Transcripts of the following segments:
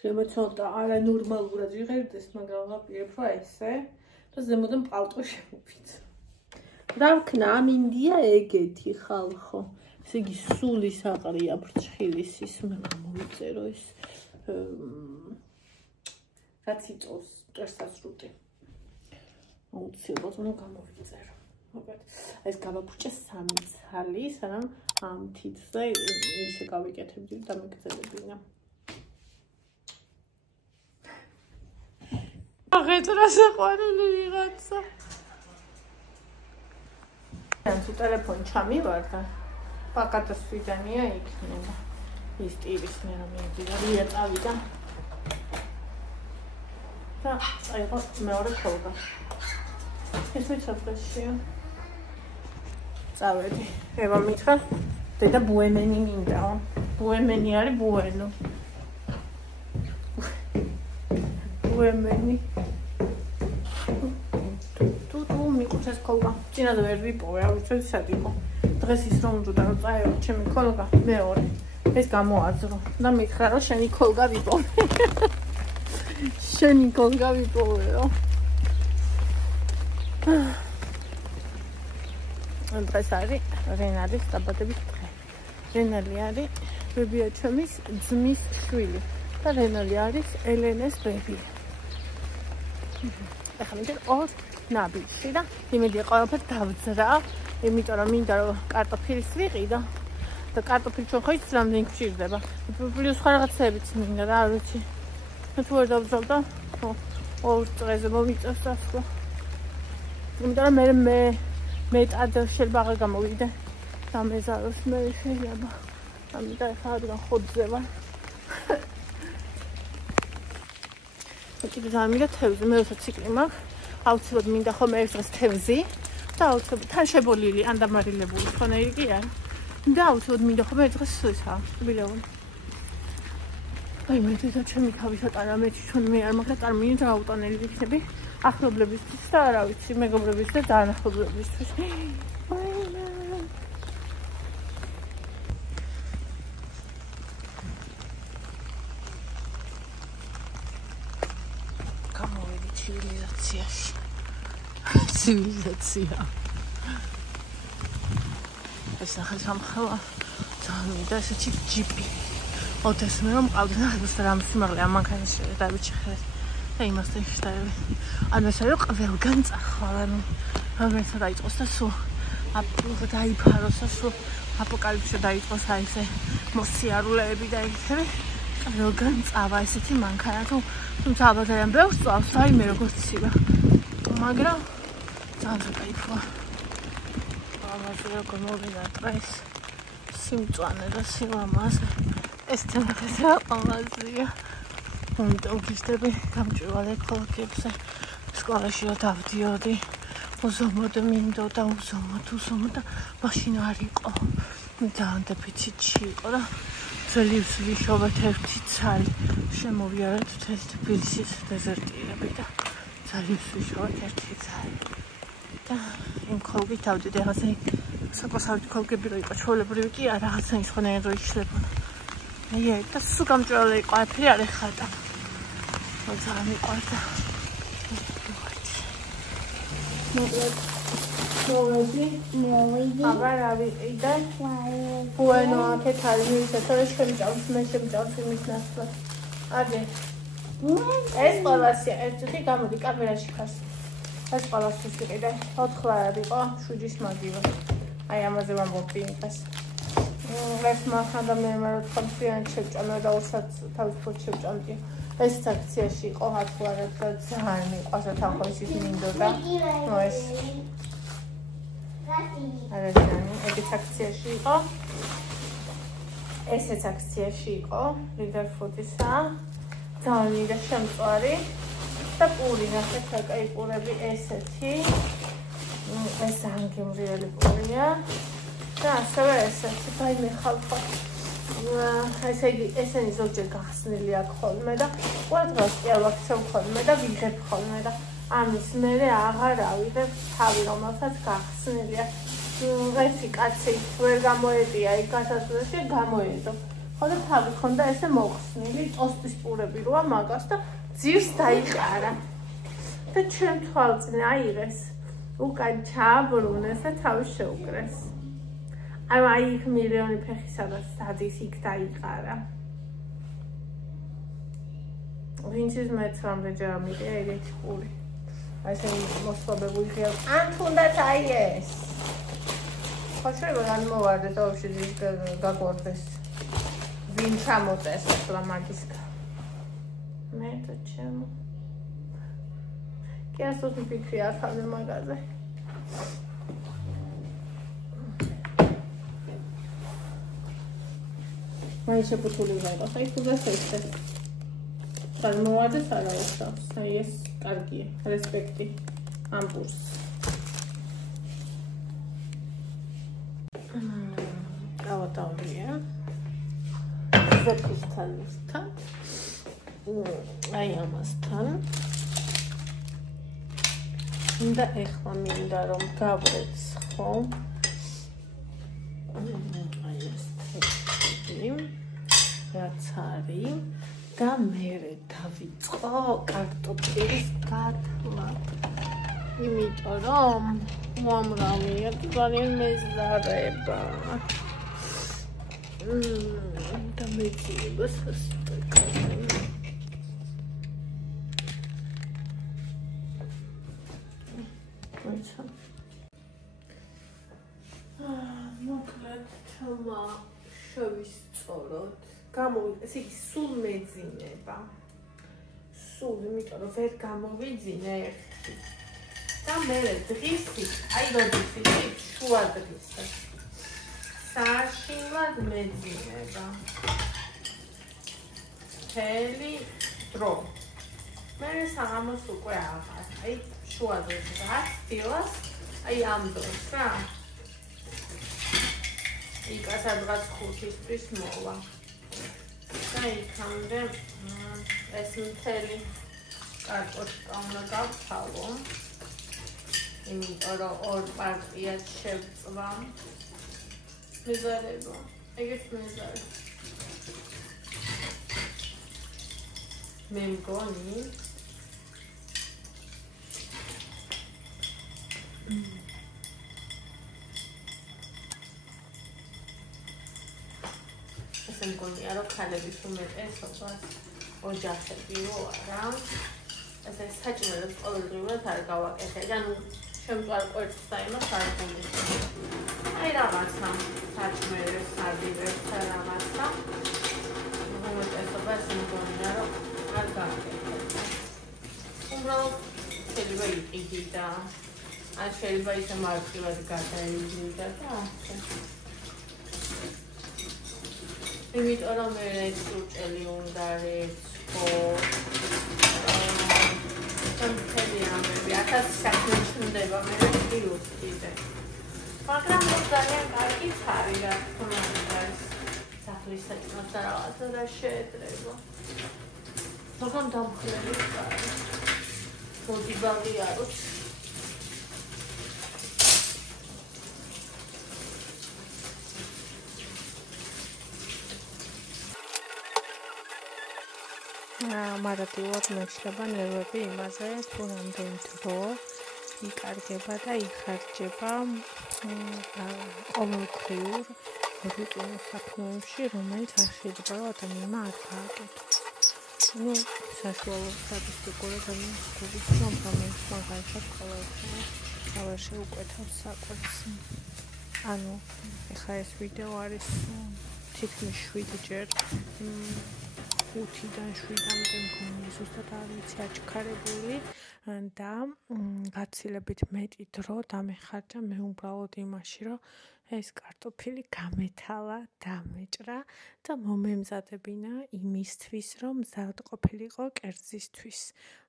შემოწოდა არანორმალურად ვიღებდეს, მაგრამ ვაპირებ რა ესე და ზემოდან პალტო შემოვიდა. Რავქნა, ამინდია ეგეთი ხალხო. ესე იგი სული საყრია ფრჩხილის ის მე მოვიწერო ეს რაც იწოს წერსასრუტი. აუცილებლად უნდა გამოვიწერო. მოგეთ. ეს გავაფუჭე 3 ცალი, სანამ ამ თითზე ისე გავიკეთებდი და მიგძელებინა. აღეწრა საყვარელი ვიღაცა. ან თუ ტელეფონი ჩამივარდა, პაკატოსვიდანია იქნება. ის ტირის მე რომ მიდია, რია წავიდა. და აიღო მეორე ხოლგა. ეს ვიცობრაშია. წავედი. ება მითხრა, დედა ბუემენი მინდაო. ბუემენი არის ბუენო. ბუემენი. თუ მიყურს ხოლგა. წინაზე ვერ ვიპოვე, ავიცოდი სად იყო. დღეს ის რომ უნდა რომ წაერო ჩემი ხოლგა მეორე. ეს გამოაძრო და მითხრა რომ შენი ხოლგა ვიპოვე. შენი ხოლგა ვიპოვეო. დღეს არის რენალის დაბადების დღე. რენალი არის ბებია ჩემის ძმის შვილი და რენალი არის ელენეს ბები. ახლა მე ორ ნაბიჯი და იმედია ყველაფერი დავძრა, იმიტომ რომ მინდა რომ კარტოფილის ვიყიდო და კარტოფილი ჩვენ ხო იცით რამდენი გვჭირდება. პლუს სხვა რაღაცებიც მინდა რა არ ვიცი. მე თუ ვერ დავძრავ და ორ წრეზე მომიწევს დასვლა. იმიტომ რომ მე მეტად შეიძლება აღარ გამოვიდე დამეზაროს მე შეიძლება ამიტომ ახლა რადგან ხოძზე ვარ კიდე ზამიდა თევზი მე უცებ ციკლი მაქვს აუცილებლად მინდა ხოლმე ერთ დღეს თევზი და აუცილებლად თან შებოლილი ან დამარილებული ხონერი კი არა და აუცილებლად მინდა ხოლმე ერთ დღეს ისა ბილეון აი მე და ჩემი თავის ატარა მე ჩვენ მე არ მაგას წარმოვიდი რა აუტანელი ვიქნები ახლობლებისთვის და რა ვიცი მეგობრებისთვის და დაანახლებლებისთვის. გამოვედი ცივილიზაციაში. ცივილიზაცია. ეს ახლა სამხელა ძალიან ესეთი ჯიპი. ოდეს მე რომ მყავდა და რამ სიმაღლე ამ მანქანაში დავიჭიხეს. და იმასთან შედარებით. ანუ ეს არის ყველგან წახვალ, ანუ რომელსაც დაიწყოს და სულ დაიფაროს და სულ აპოკალიფსი დაიწყოს აი ესე მოსიარულეები და ისე ყველგან წავა ესეთი მანქანა თუ თუმცა ალბათ ბევრს წავს რაიმე როგორც ცივა. მაგრამ ძალიან кайფოა. ამაზე როგორ მოვიდა დღეს სიმწვანე და სილამაზე ეს თემატია ამაზია. ამიტომ ვისწრები გამჭვირვალე ხოლმე სკოლაში დავდიოდი უზომოდ მინდოდა უზომოდ და მაშინ არ იყო ძალიან დეფიციტში იყო და ძლივს ვიშოვეთ ერთი ცალი შემოვიარეთ მთელი თბილისის დეზერტირები და ძლივს ვიშოვეთ ერთი ცალი და იმ ხოლმით დავდიოდი რაღაცა საკოსავით ხოლმები რო იყო ჩვეულებრივი კი არა რაღაცა ის ხონერად რო იშლებოდა აი და სულ გამჭვირვალე იყო არაფერი არ ეხატა ძალიან მიყვარდა. მოვედი. აბა რა ვიყიდე? ბუენო აქეთ არის მისე თორე შემჭავს მე შემჭავს იმის ნაცვლად. ადი. ეს ყველასია ერთი გამოდი კამერაში ხას. ეს ყველას ვიყიდე. 4 ლარი იყო 7-ის მაგივა. აი ამაზე ვამბობდი იმას. ეს მახანდა მე რო თქვენ შევჭამე და ოსაც თავის ფოთში შევჭამდი. ეს აქციაში იყო 10 ლარად და ძალიან მიყვარდა თანხმობის მინდოდა. ნუ ეს არასდროს ეგეც აქციაში იყო. ესეც აქციაში იყო. ლიდერ ფუდისა. ძალიან მინდა შემწვარი და პური ნახეთ საკაი პურები ესეთი. ეს ანგემრიელი პურია. და ასევე ესეთი ბაიმე ხალხო. ესე იგი ესენი ზოგჯერ გახსნილი აქვს ხოლმე და ყველდღეს კი არ ვაქცევ ხოლმე და ვიღებ ხოლმე და ამის მერე აღარ ავიღებ თავი რომელსაც გახსნილია. ეს კაცი ვერ გამოეტია იქ გასასვლელში გამოედო. ხოდა თავი ხონდა ესე მოხსნილი, ტოსტის პურები როა მაგას და ძირს დაიყარა. და ჩემ თვალწინ აიღეს, უკან ჩააბრუნეს და თავი შეუკრეს. აი იქ მილიონი ფეხი სადაც დადის იქ დაიყარა. ვინც ის მეც რამდენჯერ ამიყია ეგეთი პური. აი ესე მოსწობებული ღია. ან თუნდაც აი ეს. ხო შეიძლება განმოვარდეს და ვაფშე ის გაგვარდეს. ვინ ჩამოწეს ახლა მაგისგან. მე და ჩემო. კი ასოთ ვიფიქრი ახალ მაგაზე. მაინც შეფუთული ვიყავს. აი თუნდაც ესე. განმოვარდეს არა უშავს. აი ეს კარგია. რესპექტი ამ პურს. დავდია. ზეპისთან ისთან. აი ამასთან. და ეხლა მინდა რომ გავრეცხო. აი ეს ტექსტი. რაც არის და მე დავიწყო კარტოფილის გათვლა. იმიტომ რომ უამრავია ძალიან მეზარება. და მეძიება სასტიკად. მოიცა. მოკლედ თმა შევისწოროთ. ესე იგი სულ მეძინება. სულ, იმიტომ რომ ვერ გამოვიძინე ერთი. და მე დღისი, აი როდის იქით შუა დღისა. საშინლად მეძინება. მთელი დრო. მე საღამოს უკვე აღარ. აი შუა დღეს დილას, აი ამ დროს რა. იქა სადღაც 5-ისთვის მოვა. და იქამდე ეს მთელი კარტოფა უნდა გავთავო. იმიტომ რომ ორ პარტიად შევწვა. მეზარება. ეგეც მეზარე. მე მგონი ესე მგონია რომ ქალების უმეტესობას ოჯახები რო არა. ესე საჭმელებს ყოველდღიურად არ გავაკეთებ. ანუ შემწვარ კვერცხს და იმას არ გულისხმობ. აი რაღაცა საჭმელებს ადივებს და რაღაცა. უმეტესობა ესე მგონია რომ არ გავაკეთებ. უბრალოდ შეიძლება იყიდი და ან შეიძლება ისე მარტივად გადაივლიდა და ასე. იმიტომ რომ მე სურჭელი უნდა რეცხო. მთელი ამბები, 1000 საქმე ჩნდება მე ვიყიოთ კიდე. მაგრამ ძალიან კარგიც არის, რა თქმა უნდა, სახლის საჭმელს და რაღაცა და შეეძრება. მაგრამ დამხლელი ხარ. მოდიბალდი არის. მარადიულად მეცლება ნერვები იმაზე, თუ რამდენი დრო იკარგება და იხარჯება ყოველდღიურ რუტინის საქმეებში, რომელიც არ შეიძლება რომ ადამიანმა არ გააკეთოს. ну, საშუალო სტატისტიკურად ამის რომ რომელიც მაგალითად ყოველ შეუკვეთავს საკვებს. ანუ ეხლა ეს ვიდეო არის თითქმის 7 ჯერ 5-დან 7-მდე მგონი ზუსტად არ ვიცი აჩქარებული და გაცილებით მეტი დრო დამეხარჯა მე უბრალოდ იმაში რომ ეს კარტოფილი გამეთავა, დამეჭრა და მომემზადებინა იმისთვის, რომ მზად ყოფილიყო კერძისთვის.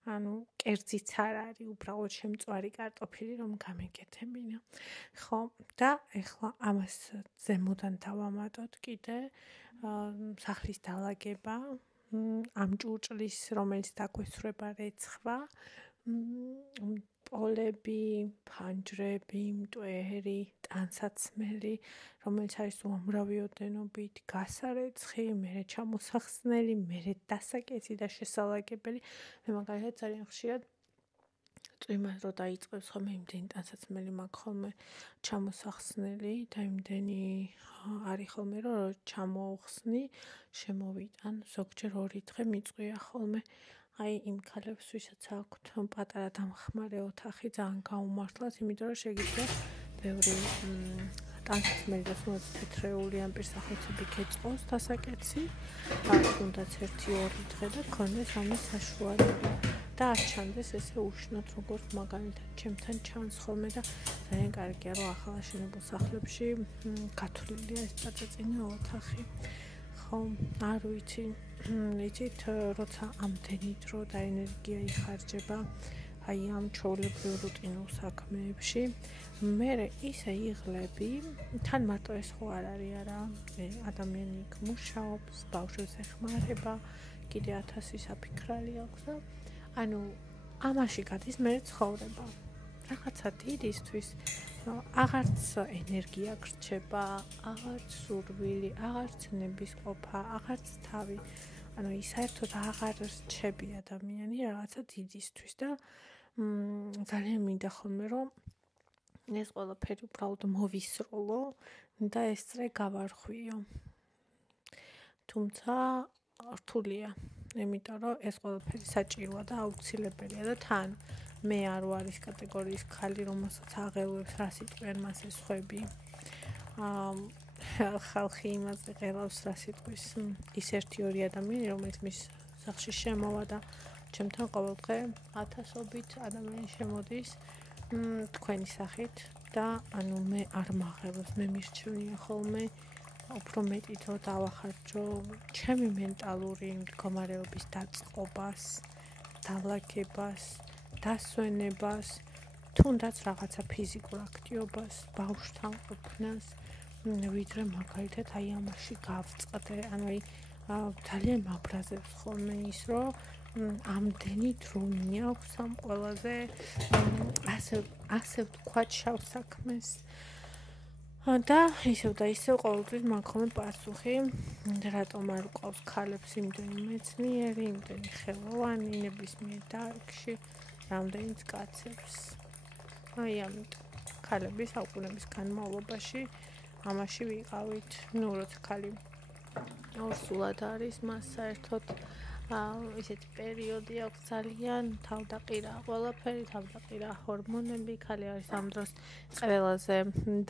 ანუ კერძიც არ არის, უბრალოდ შემწვარი კარტოფილი, რომ გამეკეთებინა. ხო, და ეხლა ამას ზემოდან დავამატოთ კიდე სახლის დალაგება, ამ ჭურჭლის, რომელიც დაგვესრება რეცხვა, პოლები, ფანჯრები, მტვერი, ტანსაცმელი, რომელიც არის უამრავი ოდენობით, გასარეცხი, მერე ჩამოსახსნელი, მერე დასაკეცი და შესალაგებელი. მე მაგალითად ძალიან ხშირად წვიმას რო დაიწყებს ხოლმე იმდენი ტანსაცმელი მაქვს ხოლმე ჩამოსახსნელი და იმდენი არის ხოლმე რომ ჩამოუხსნი, შემოვიტან, ზოგჯერ 2 დღე მიწვია ხოლმე. აი იმ ქალებს, ვისაც აქვთ პატარა დამხმარე ოთახი, ძალიან გაუმართლათ, იმიტომ რომ შეგიძლია ბევრი ტანსაცმელი და თეთრეული ამ პირსახოცები გეწყოს დასაკეცი, თუნდაც 1-2 დღე და გქონდეს ამის საშუალება. და არ ჩანდეს ესე უშნოდ, როგორც მაგალითად ჩემთან ჩანს ხოლმე და ძალიან კარგია, რომ ახალ აშენებულ სახლებში გათვლილია ეს წაწაწინე ოთახი. ხო, არ ვიცი, იცით, როცა ამდენი დრო და ენერგია იხარჯება აი ამ ჩვეულებრივ რუტინულ საქმეებში, მერე ისე იღლები, თან მარტო ეს ხო არ არის არა, ადამიანი იქ მუშაობს, ბავშვებს ეხმარება, კიდე 1000 საფიქრალი აქვს და ანუ ამაში გადის მე ცხოვრება. რაღაცა დიდისთვის აღარც ენერგია გრჩება, აღარც სურვილი, აღარც ნებისყოფა, აღარც თავი. ანუ ის საერთოდ აღარ რჩები ადამიანი რაღაცა დიდისთვის და ძალიან მინდა ხოლმე რომ ეს ყველაფერი უბრალოდ მოვისროლო და ეს წრე გავარხვიო. თუმცა რთულია, იმიტომ რომ ეს ყველაფერი საჭიროა და აუცილებელია და თან მე არ ვარ ის კატეგორიის ქალი, რომელსაც აღელვებს რა სიტყვიან მას ეს ხვები. ხალხი იმაზე ყელავს რა სიტყვის ის 1-2 ადამიანი, რომელიც მის სახლში შემოვა და ჩემთან ყოველდღე 1000-ობით ადამიანი შემოდის თქვენი სახით და ანუ მე არ მაღელვებს, მე მირჩევნია ხოლმე უფრო მეტი დრო დავახარჯო ჩემი მენტალური მდგომარეობის დაწყობას, დალაგებას, დასვენებას, თუნდაც რაღაცა ფიზიკურ აქტივობას, ბავშვთან ყოფნას, ვიდრე მაგალითად აი ამაში გავწყდე. ანუ აი ძალიან მაბრაზებს ხოლმე ის, რომ ამდენი დრო მიაქვს ამ ყველაზე ასე ვთქვათ შავ საქმეს. და ისევ და ისევ ყოველთვის მაქვს ხოლმე პასუხი, რატომ არ ყავს ქალებს იმდენი მეცნიერი, იმდენი ხელოვანი, ნებისმიერ დარგში, რამდენიც კაცებს. აი ამიტომ ქალები საუკუნეების განმავლობაში ამაში ვიყავით. ნუ როცა ქალი ორსულად არის, მას საერთოდ ისეთი პერიოდი აქვს ძალიან თავდაყირა ყველაფერი, თავდაყირა ჰორმონები, ქალი არის ამ დროს ყველაზე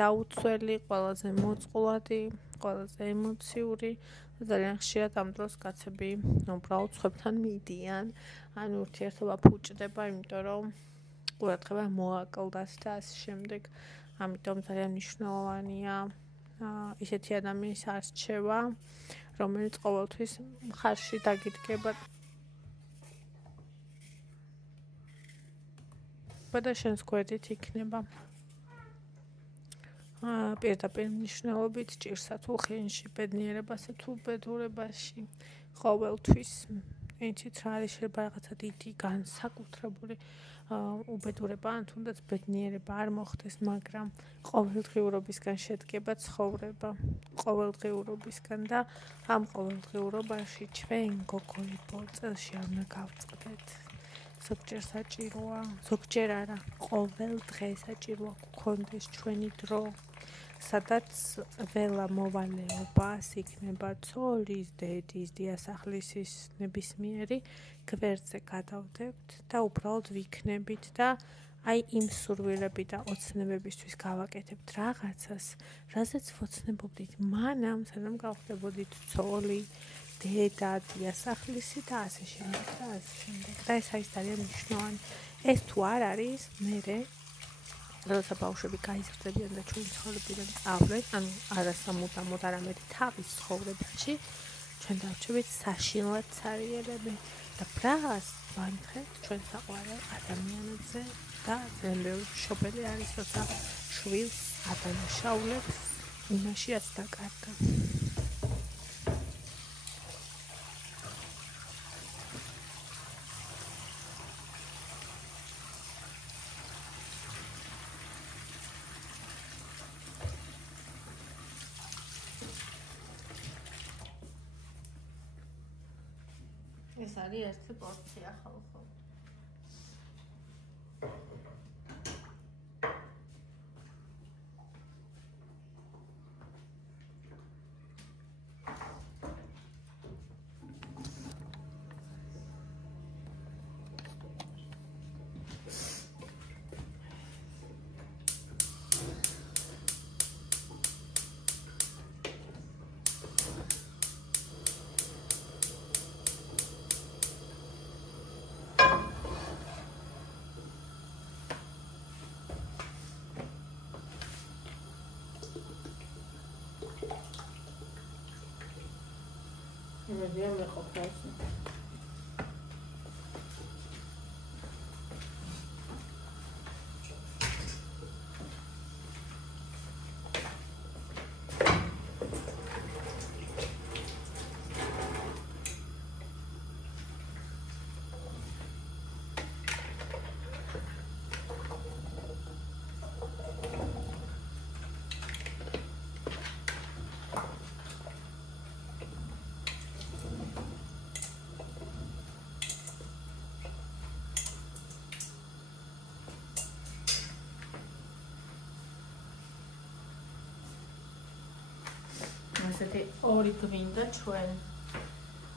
დაუცველი, ყველაზე მოწყვლადი, ყველაზე ემოციური და ძალიან ხშირად ამ დროს კაცები უბრალოდ სხვებთან მიდიან, ანუ ურთიერთობა ფუჭდება, იმიტომ რომ ყურადღება მოაკლდას და ასე შემდეგ. ამიტომ ძალიან მნიშვნელოვანია ისეთი ადამიანის არჩევა, რომელიც ყოველთვის მხარში დაგიდგება და შენს გვერდით იქნება. პირდაპირ მნიშვნელობით ჭირსა თუ ხინში, ბედნიერებასა თუ უბედურებაში, ყოველთვის. იცით რა არის, შეიძლება რაღაცა დიდი განსაკუთრებული უბედურება ან თუნდაც ბედნიერება არ მოხდეს, მაგრამ ყოველდღიურობისგან შედგება ცხოვრება, ყოველდღიურობისგან და ამ ყოველდღიურობაში ჩვენ გოგოებო წელში არ უნდა გავწყდეთ. ზოგჯერ საჭიროა, ზოგჯერ არა, ყოველ დღე საჭიროა გქონდეს ჩვენი დრო, სადაც ყველა მოვალეობას იქნება ცოლის, დედის, დიასახლისის ნებისმიერი გვერდზე გადავდებთ და უბრალოდ ვიქნებით და აი იმ სურვილები და ოცნებებისთვის გავაკეთებთ რაღაცას, რაზეც ვოცნებობდით მანამ, სანამ გავხდებოდით ცოლი, დედა, დიასახლისი და ასე შემდეგ და ასე შემდეგ. და ეს არის ძალიან მნიშვნელოვანი. ეს თუ არ არის, მერე როცა ბავშვები გაიზრდებიან და ჩვენი ცხოვრებიდან წავლენ, ანუ არასამუდამოდ არამედ თავის ცხოვრებაში, ჩვენ დავრჩებით საშინლად ცარიერები და ბრას ვანხეთ ჩვენ საყვარელ ადამიანებზე და ძალიან ბევრი მშობელი არის, როცა შვილს ადანაშაულებს, იმაშიაც დაკარგა. ეს არის ერთი პორცია ხალხო. Vediamo le coperte. ასეთი ორი გვინდა ჩვენ.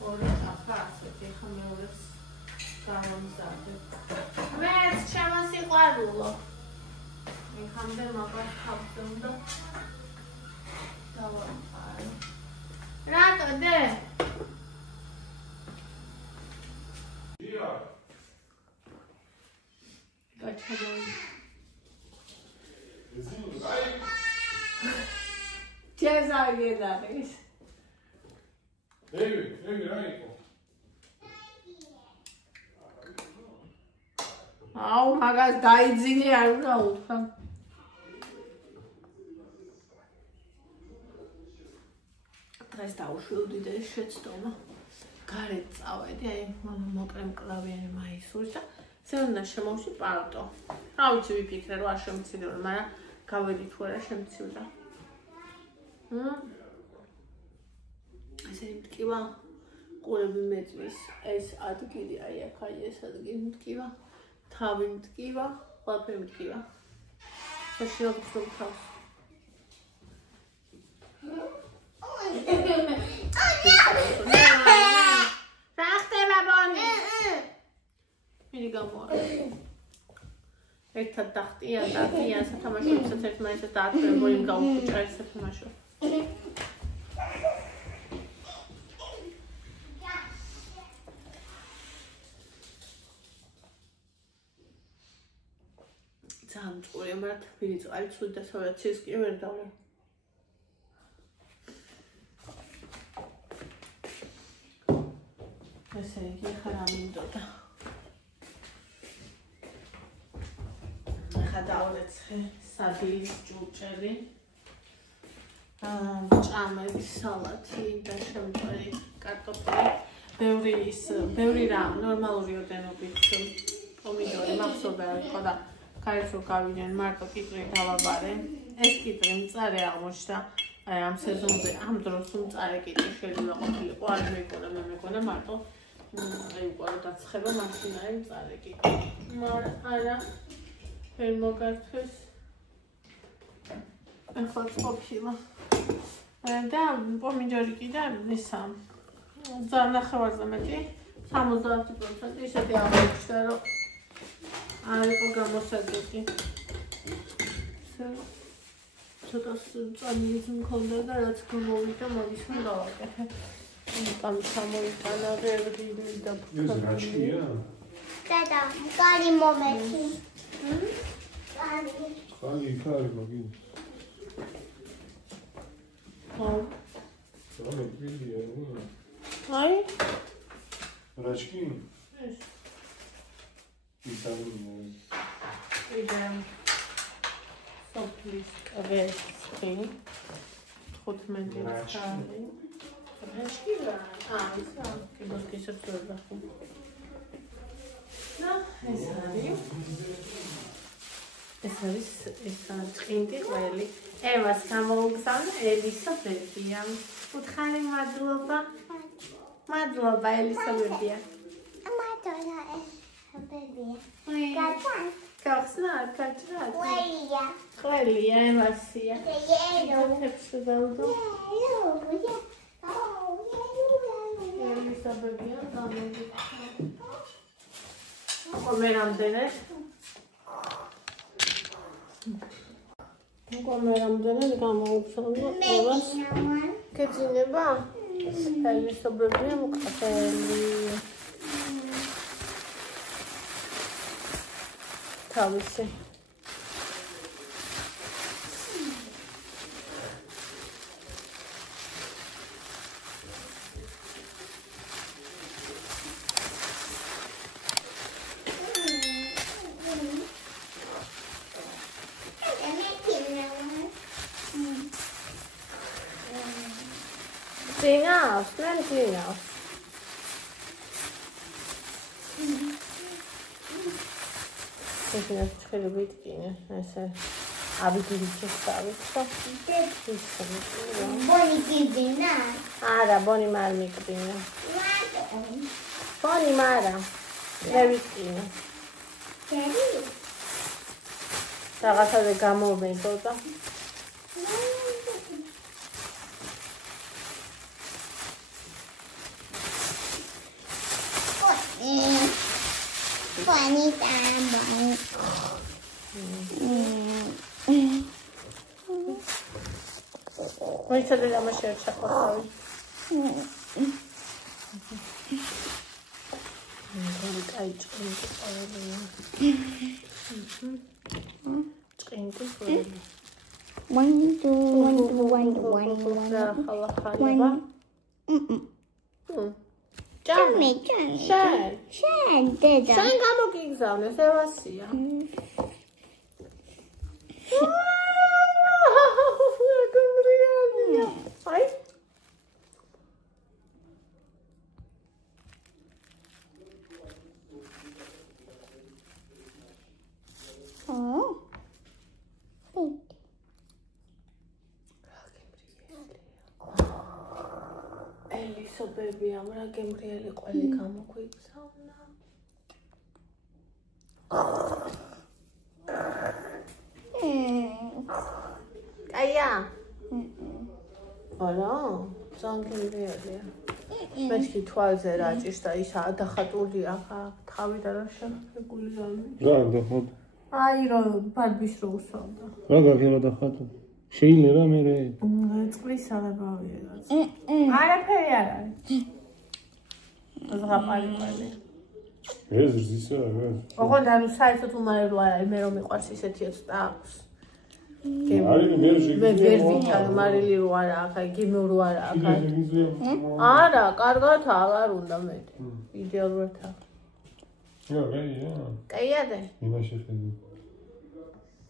ორი ახლა ასეთი ხა მეორეს გამომზადებ. მეც შემოსიყვარულო. ეხამდე მაგას ხავზე უნდა დავაყარე. რატო დე? დია. გაჩაბო. Cezayir'deyiz. Evet, right. Au, magaz daidzini არ უნდა უთქვა. დღეს დავუშვიდით ეს შეცდომა. გარეთ წავედი, აი მოკლე მკლავიანი მაისური და ზეუნდა შემოვში პალტო. რა ვიცი ვიფიქრე რომ არ შემცირდება, მაგრამ გავედი თუ არა შემცირდა. ესე მტკივა ყურები მეწვის ეს ადგილი აი აქ აი ეს ადგილი მტკივა თავი მტკივა ყველაფერი მტკივა შეშლობ თავს რა ხდება ბონი მირი გამოა ერთად დახტიან სათამაშოებსაც ერთმანეთს დააწყდნენ ბონიმ გაუხუჭა ეს სათამაშო ძალიან მწყურია, მაგრამ ვინც არის ცუდი და სავარაცხეს კი ვერ დავლე. ესე იგი ხარ ამინდოდა. ხა დავრეცხე სადილის ჭურჭელი. ჭამები, სალათი და შემწვარი კარტოფილი. ბევრი რამ, ნორმალური ოდენობით პომიდორი მახსოვდა იყო და Caietul cavinen marca kitri davabare. Es kitri mtsare აღმოჩნდა. Ai am sezonze am dros mtsare kitri შეიძლება ყოფილიყო, არ მეკონა მე მეკონა მარტო აი უყარა დაცხება მაშინ არის მწარე კიტრი. მაგრამ არა ვერ მოგართვეს. ახლა ყოფილა. და პომიდორი კიდე ისა. ძალიან ნახევარზე მეტი 70% ისეთი აღმოჩნდა რომ არიყო გამოსადეგი. ცოტა წამილის მქონდა და რაც გამოვიდა მაგის რომ დავაკეთე. ამ სამოიტანა ვერდი და ეს რაშია? დედა, კარი მომეცი. კარი მაგინ. აუ. რა მეკრილია რა? აი? რაშკი? ეს ისაუნო. იდემ. სოფლის ვესტი. 15 წელი. რაშკი რა? ისა, კიბოსკის ერთობა. და ეს არის წინტი ყველი. ევას გამოგზავნა ელისაბედია. უთხარი მადლობა. მადლობა ელისაბედია. გახსნათ, გაჭრათ. ყველია. ყველია, ემასია. თეთრებს ველდო. ელისაბებია, გამოვიდა. კომერამდენე. კომერამდენე გამოვცალო. ყველას კეცინება? ელისაბებია მყაფელი. თავისი. Enough, not enough. This is a little bit thin. That's a bit just Bonnie Gibina. Ada, Bonnie Marmy Gibina. Bonnie Mara. Very thin. Tagasa de Gamo Bentota. Bonnie Tambo. Wait till the Lama share check out. Shan, did Shan come looking sound, as I was here. Right? Oh. Elisa baby, I'm gonna get really quickly come quick sound now. Aya. Hello. Something really. Mečki თვალზე რა ჭირს და ისაა დახატულია ხა თავი და რა შეხებული ზამი. რა დახატ? აი რომ ბარბის რო უსვამდა. რა გაგერა დახატო? შეიძლება მე წყლის საღებავია რაც. არაფერი არ არის. ზღაპარიფალი. ეს ზისა რა? ოღონდ ანუ საერთოდ უმარებლა არის მე რომ მიყვარს ისეთი ოცდა აქვს. არის მე ვერ ვიცი მარილი რო არა აქ აი გემო რო არა აქ არა კარგად აღარ უნდა მე იდეალურად აქ კაიადე იმაში ხედავ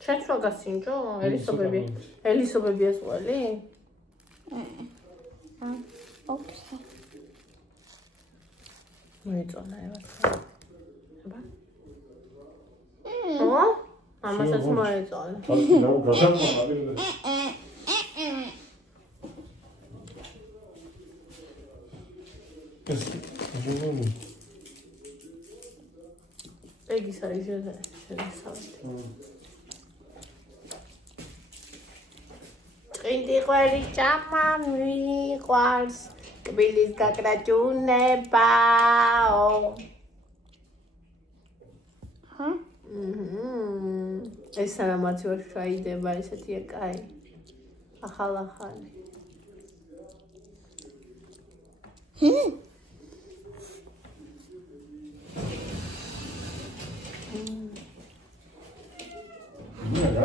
ჩენ რო გასინჯო ელისობები ეს ვალი Okay. მოიწონა ევას აბა ამასაც მოეწონა. ეგის არის შესაძლებელი. ყინდი ყველი ჭამა მიყვარს კბილის გაკრაჭუნებაო. ეს არამაც ვერ შაიდება ესეთია კაი. ახალ-ახალი.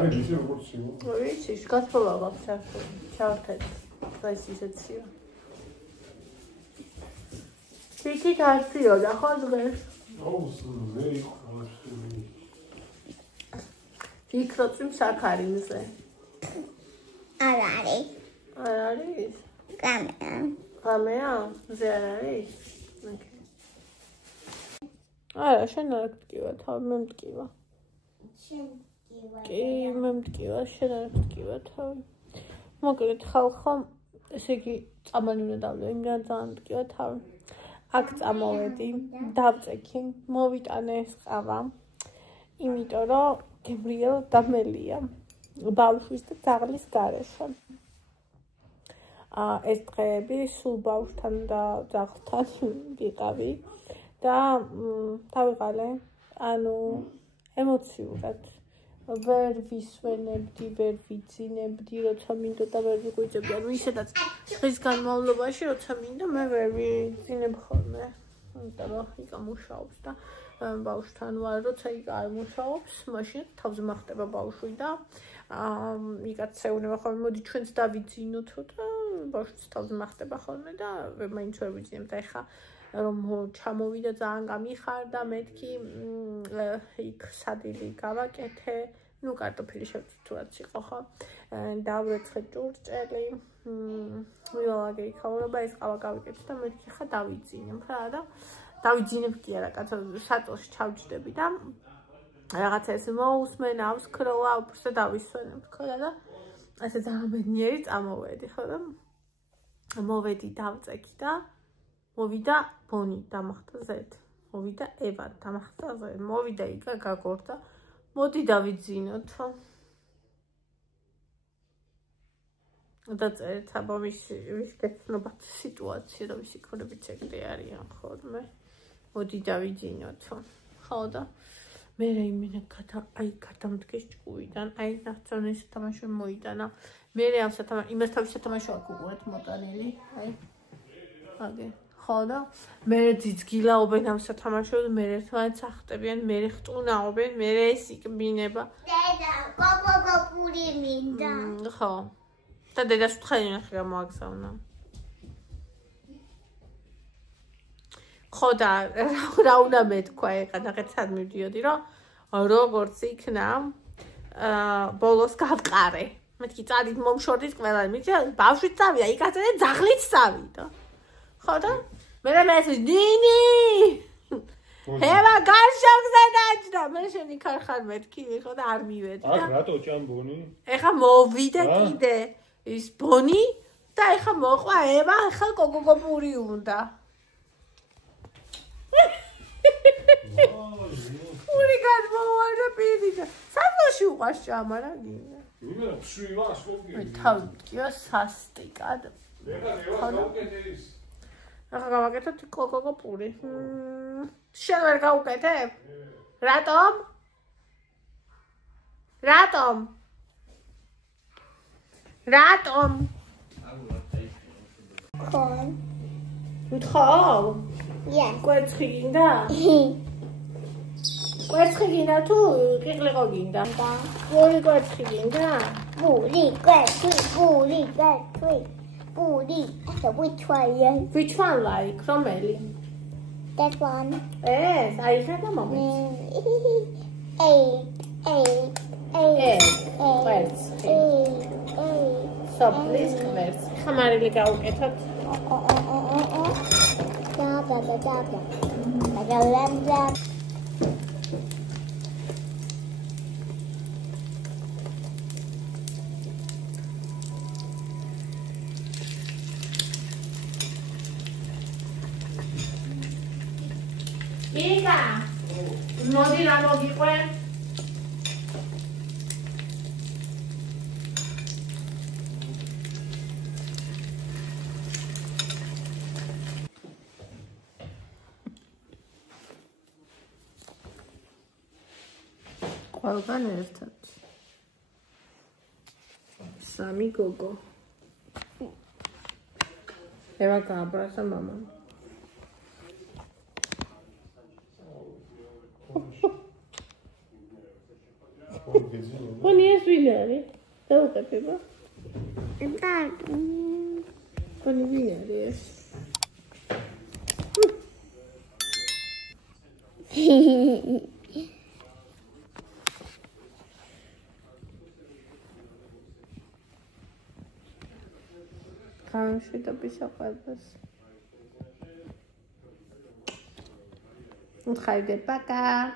არის ისე როგორც იყო. ვიცი, გასწავლა აქვს საერთოდ. ჩავთეთ. ეს ისეცია. თითით არციო და ხო დღეს? აუ, მე იყო ხოლმე. ფიქრობ საკარი მზე. არ არის. არ არის? გამეა. გამეა? მზე არ არის? ოკეი. არა, შენ არ გტკივა, თავი მე მტკივა. შენ გივა. კი, მე მტკივა, შენ არ გტკივა თავი. მოკლედ ხალხო, ესე იგი წამალი უნდა დავდო, იმგან ძალიან მტკივა თავი. აქ წამოვედი, დავწექი, მოვიტანე ეს ყავა. იმიტომ რომ გემრიელ და მელია. ბავშვის და ძაღლის გარეშე. ეს დღეები სულ ბავშვთან და ძაღლთან ვიყავი და დავიღალე, ანუ ემოციურად ვერ ვისვენებდი, ვერ ვიძინებდი, როცა მინდოდა ვერ ვიღვიძებდი. ანუ ისედაც დღის განმავლობაში, როცა მინდა, მე ვერ ვიძინებ ხოლმე. იმიტომ რომ იკა მუშაობს და ბავშვთან ვარ, როცა იკა არ მუშაობს, მაშინ თავზე მახტება ბავშვი და იკაც ეუბნება ხოლმე, მოდი ჩვენც დავიძინოთო და ბავშვიც თავზე მახტება ხოლმე და მაინც ვერ ვიძინებ და ეხა რომ ჩამოვიდა ძალიან გამიხარდა, მეთქი იქ სადილი გავაკეთე, ну კარტოფილი შევწუწურაც იყო ხო. დავეცხე ჭურჭელი, ვილაგე იქაურობა ეს ყავა გავიკეთე და მეთქი ხა დავიძინებ რა და დავიძინებ კი არა, კაცო საწოლში ჩავჯდები და რაღაცა ეს მოусმენ, ავსქროლა, უბრალოდ დავისვენებ ხო და ასე ძალიან ბედნიერი წამოვედი ხო და მოვედი დავწექი და მოვიდა ბონი დამახტა ზედ, მოვიდა ევა დამახტა ზედ, მოვიდა იკა გაგორდა, მოდი დავიძინოთ. დაწერეთ აბა ვის გეცნობათ სიტუაცია და ვისი ქონებით ეგრე არიან ხოლმე. მოდი დავიძინოთ. ხო და მე იმენა გადამდგეს ჭკუიდან, აი ნახცონის თამაში მოიტანა. მე ამ იმას თავის სათამაშო აქ უყურეთ მოტანილი, აი. აგე ხო და მე ძიძგილაობენ ამ სათამაშოდ, მე ერთმანეთს ახტებიან, მე ხტუნაობენ, მე ეს იკბინება. დედა, გოგო პური მინდა. ხო. და დედას ვთხარი ნახე გამოაგზავნა. ხო და რა უნდა მეთქვა ეხა ნახეთ სად მივდიოდი რომ როგორც იქნა ბოლოს გავყარე. მეთქი წადით მომშორდით ყველა, მითხრა ბავშვიც წავიდა, იქაც და ძაღლიც წავიდა. ხო და მე ეს დინი ევა გარშავზე დაჭდა, მე შენი ქარხან მეთქი ხო და არ მივედი და აქ რატო ჭამბონი? ეხა მოვიდა კიდე ის ბონი და ეხა მოყვა ევა, ეხა გოგო პური უნდა. პური გადმოვარდა პირიდან. საწოლში უყავს ჭამა რა გინდა. იმენა ფშვივას მოგიგი. თავკიო სასტიკად. ეხა გავუკეთე ის. ახლა გავაკეთოთ გოგო პური. შენ ვერ გავუკეთებ? რატომ? რატომ? რატომ? Corn. უთხოვ? Yes. კვერცხი გინდა? კვერცხი გინდა თუ ყიყლიყო გინდა? პური კვერცხი გინდა? Puri, puri. So which one? Which one like? რომელი? That one. ეს, აი ხა და მომეც. კვერცხი. სოფლის კვერცხი. ხამარილი გავუკეთოთ. Da. იკა მოდი რა მოგიყვე ყველგან ერთად სამი გოგო ევა გააბრაზა მამამ Poni es vinare. Devo capire. Poni vinare es. Kanske da bisa qalbas. Nkhayde paka.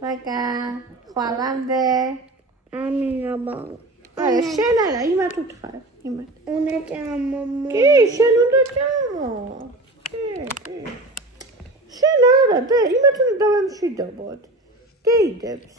Paka. Xwalamde. Amina. Ay, şen ara, ima tu txar. Ima. Una llama. Ki, şen unda llama. და იმათ უნდა დავემშვიდობოთ. გეიდებს.